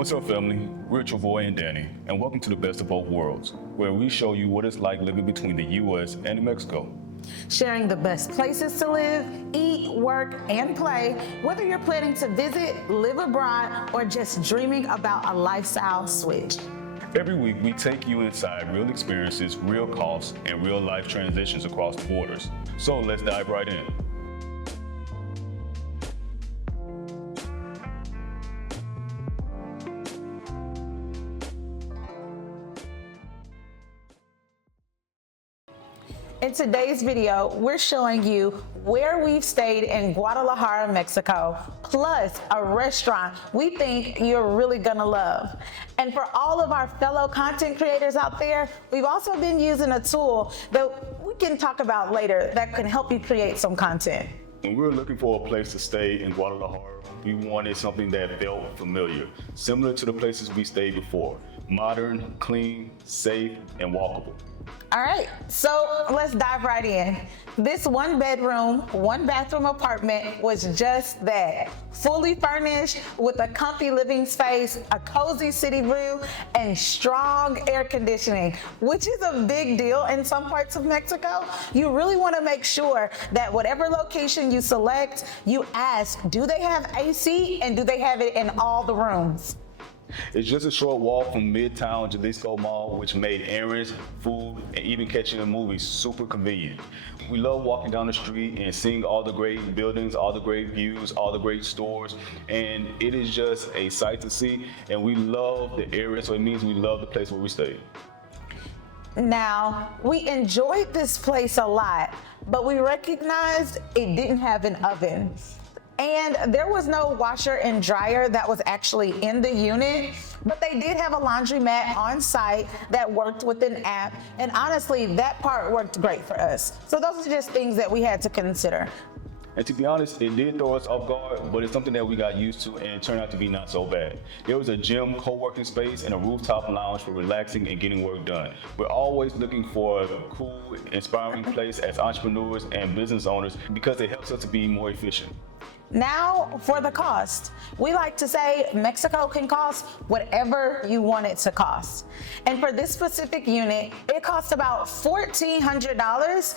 What's up, family? We're Tre'Voy and Dannie, and welcome to the best of both worlds, where we show you what it's like living between the U.S. and Mexico. Sharing the best places to live, eat, work, and play, whether you're planning to visit, live abroad, or just dreaming about a lifestyle switch. Every week, we take you inside real experiences, real costs, and real life transitions across the borders. So let's dive right in. In today's video, we're showing you where we've stayed in Guadalajara, Mexico, plus a restaurant we think you're really gonna love. And for all of our fellow content creators out there, we've also been using a tool that we can talk about later that can help you create some content. When we were looking for a place to stay in Guadalajara, we wanted something that felt familiar, similar to the places we stayed before. Modern, clean, safe, and walkable. All right, so let's dive right in. This 1-bedroom, 1-bathroom apartment was just that. Fully furnished with a comfy living space, a cozy city view, and strong air conditioning, which is a big deal in some parts of Mexico. You really want to make sure that whatever location you select, you ask, do they have AC and do they have it in all the rooms? It's just a short walk from Midtown Jalisco Mall, which made errands, food, and even catching a movie super convenient. We love walking down the street and seeing all the great buildings, all the great views, all the great stores, and it is just a sight to see, and we love the area, so it means we love the place where we stay. Now, we enjoyed this place a lot, but we recognized it didn't have an oven. And there was no washer and dryer that was actually in the unit, but they did have a laundromat on site that worked with an app. And honestly, that part worked great for us. So those are just things that we had to consider. And to be honest, it did throw us off guard, but it's something that we got used to and it turned out to be not so bad. There was a gym, co-working space, and a rooftop lounge for relaxing and getting work done. We're always looking for a cool, inspiring place as entrepreneurs and business owners because it helps us to be more efficient. Now, for the cost. We like to say Mexico can cost whatever you want it to cost. And for this specific unit, it costs about $1,400.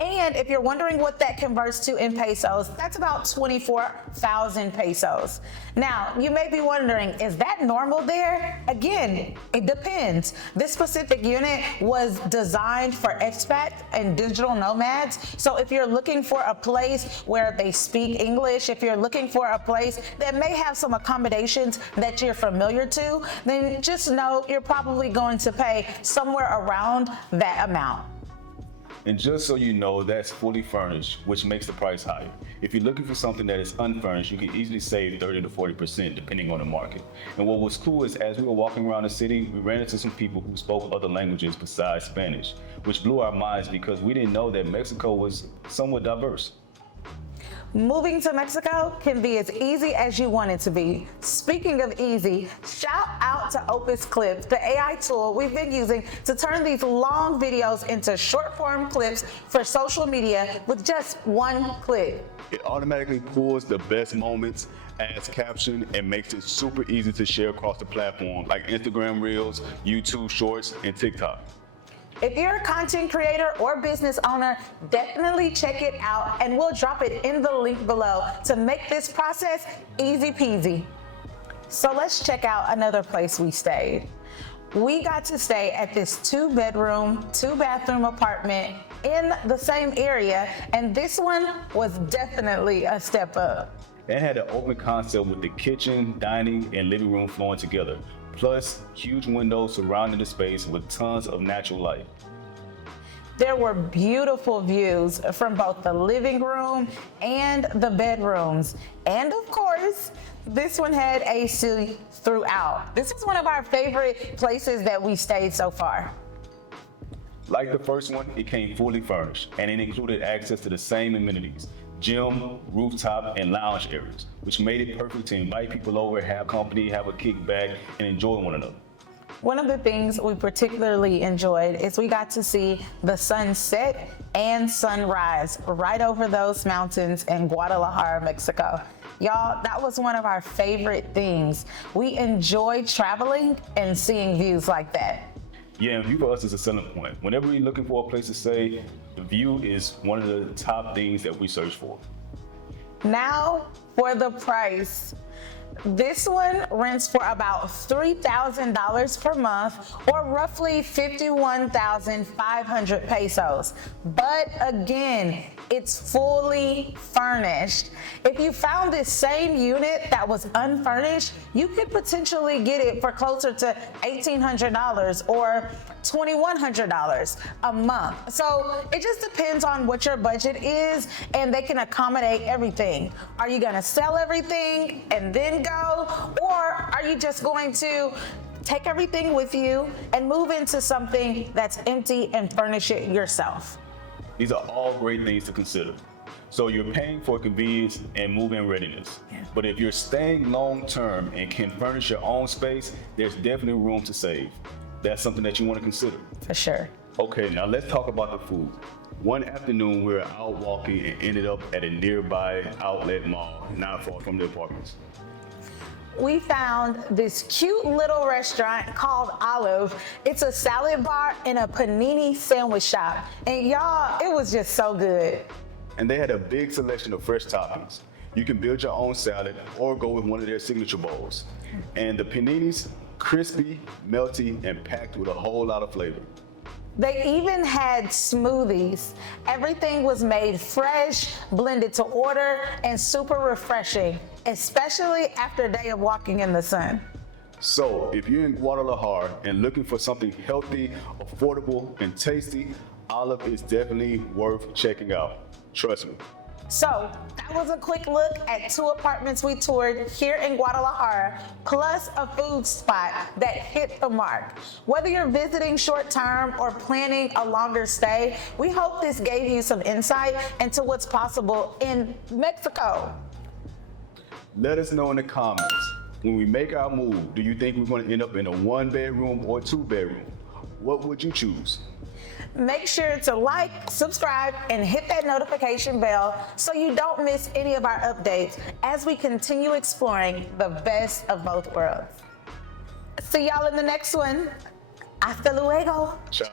And if you're wondering what that converts to in pesos, that's about 24,000 pesos. Now, you may be wondering, is that normal there? Again, it depends. This specific unit was designed for expat and digital nomads. So if you're looking for a place where they speak English, if you're looking for a place that may have some accommodations that you're familiar to, then just know you're probably going to pay somewhere around that amount. And just so you know, that's fully furnished, which makes the price higher. If you're looking for something that is unfurnished, you can easily save 30 to 40% depending on the market. And what was cool is as we were walking around the city, we ran into some people who spoke other languages besides Spanish, which blew our minds because we didn't know that Mexico was somewhat diverse. Moving to Mexico can be as easy as you want it to be. Speaking of easy, shout out to Opus Clips, the AI tool we've been using to turn these long videos into short form clips for social media with just one click. It automatically pulls the best moments, adds caption, and makes it super easy to share across the platform like Instagram Reels, YouTube Shorts, and TikTok. If you're a content creator or business owner, definitely check it out and we'll drop it in the link below to make this process easy peasy. So let's check out another place we stayed. We got to stay at this 2-bedroom, 2-bathroom apartment in the same area, and this one was definitely a step up. It had an open concept with the kitchen, dining, and living room flowing together. Plus, huge windows surrounding the space with tons of natural light. There were beautiful views from both the living room and the bedrooms. And of course, this one had AC throughout. This is one of our favorite places that we stayed so far. Like the first one, it came fully furnished, and it included access to the same amenities. Gym, rooftop, and lounge areas, which made it perfect to invite people over, have company, have a kickback, and enjoy one another. One of the things we particularly enjoyed is we got to see the sunset and sunrise right over those mountains in Guadalajara, Mexico. Y'all, that was one of our favorite things. We enjoy traveling and seeing views like that. Yeah, and view for us is a selling point. Whenever we're looking for a place to stay, the view is one of the top things that we search for. Now for the price. This one rents for about $3,000 per month, or roughly 51,500 pesos. But again, it's fully furnished. If you found this same unit that was unfurnished, you could potentially get it for closer to $1,800 or $2,100 a month. So it just depends on what your budget is, and they can accommodate everything. Are you gonna sell everything and then go, or are you just going to take everything with you and move into something that's empty and furnish it yourself? These are all great things to consider. So you're paying for convenience and move-in readiness. But if you're staying long-term and can furnish your own space, there's definitely room to save. That's something that you want to consider. For sure. Okay, now let's talk about the food. One afternoon, we were out walking and ended up at a nearby outlet mall, not far from the apartments. We found this cute little restaurant called Olive. It's a salad bar and a panini sandwich shop. And y'all, it was just so good. And they had a big selection of fresh toppings. You can build your own salad or go with one of their signature bowls. And the paninis, crispy, melty, and packed with a whole lot of flavor. They even had smoothies. Everything was made fresh, blended to order, and super refreshing, especially after a day of walking in the sun. So if you're in Guadalajara and looking for something healthy, affordable, and tasty, Olive is definitely worth checking out. Trust me. So that was a quick look at 2 apartments we toured here in Guadalajara, plus a food spot that hit the mark. Whether you're visiting short term or planning a longer stay, we hope this gave you some insight into what's possible in Mexico. Let us know in the comments. When we make our move, do you think we're going to end up in a 1-bedroom or 2-bedroom? What would you choose? Make sure to like, subscribe, and hit that notification bell so you don't miss any of our updates as we continue exploring the best of both worlds. See y'all in the next one. Hasta luego. Ciao.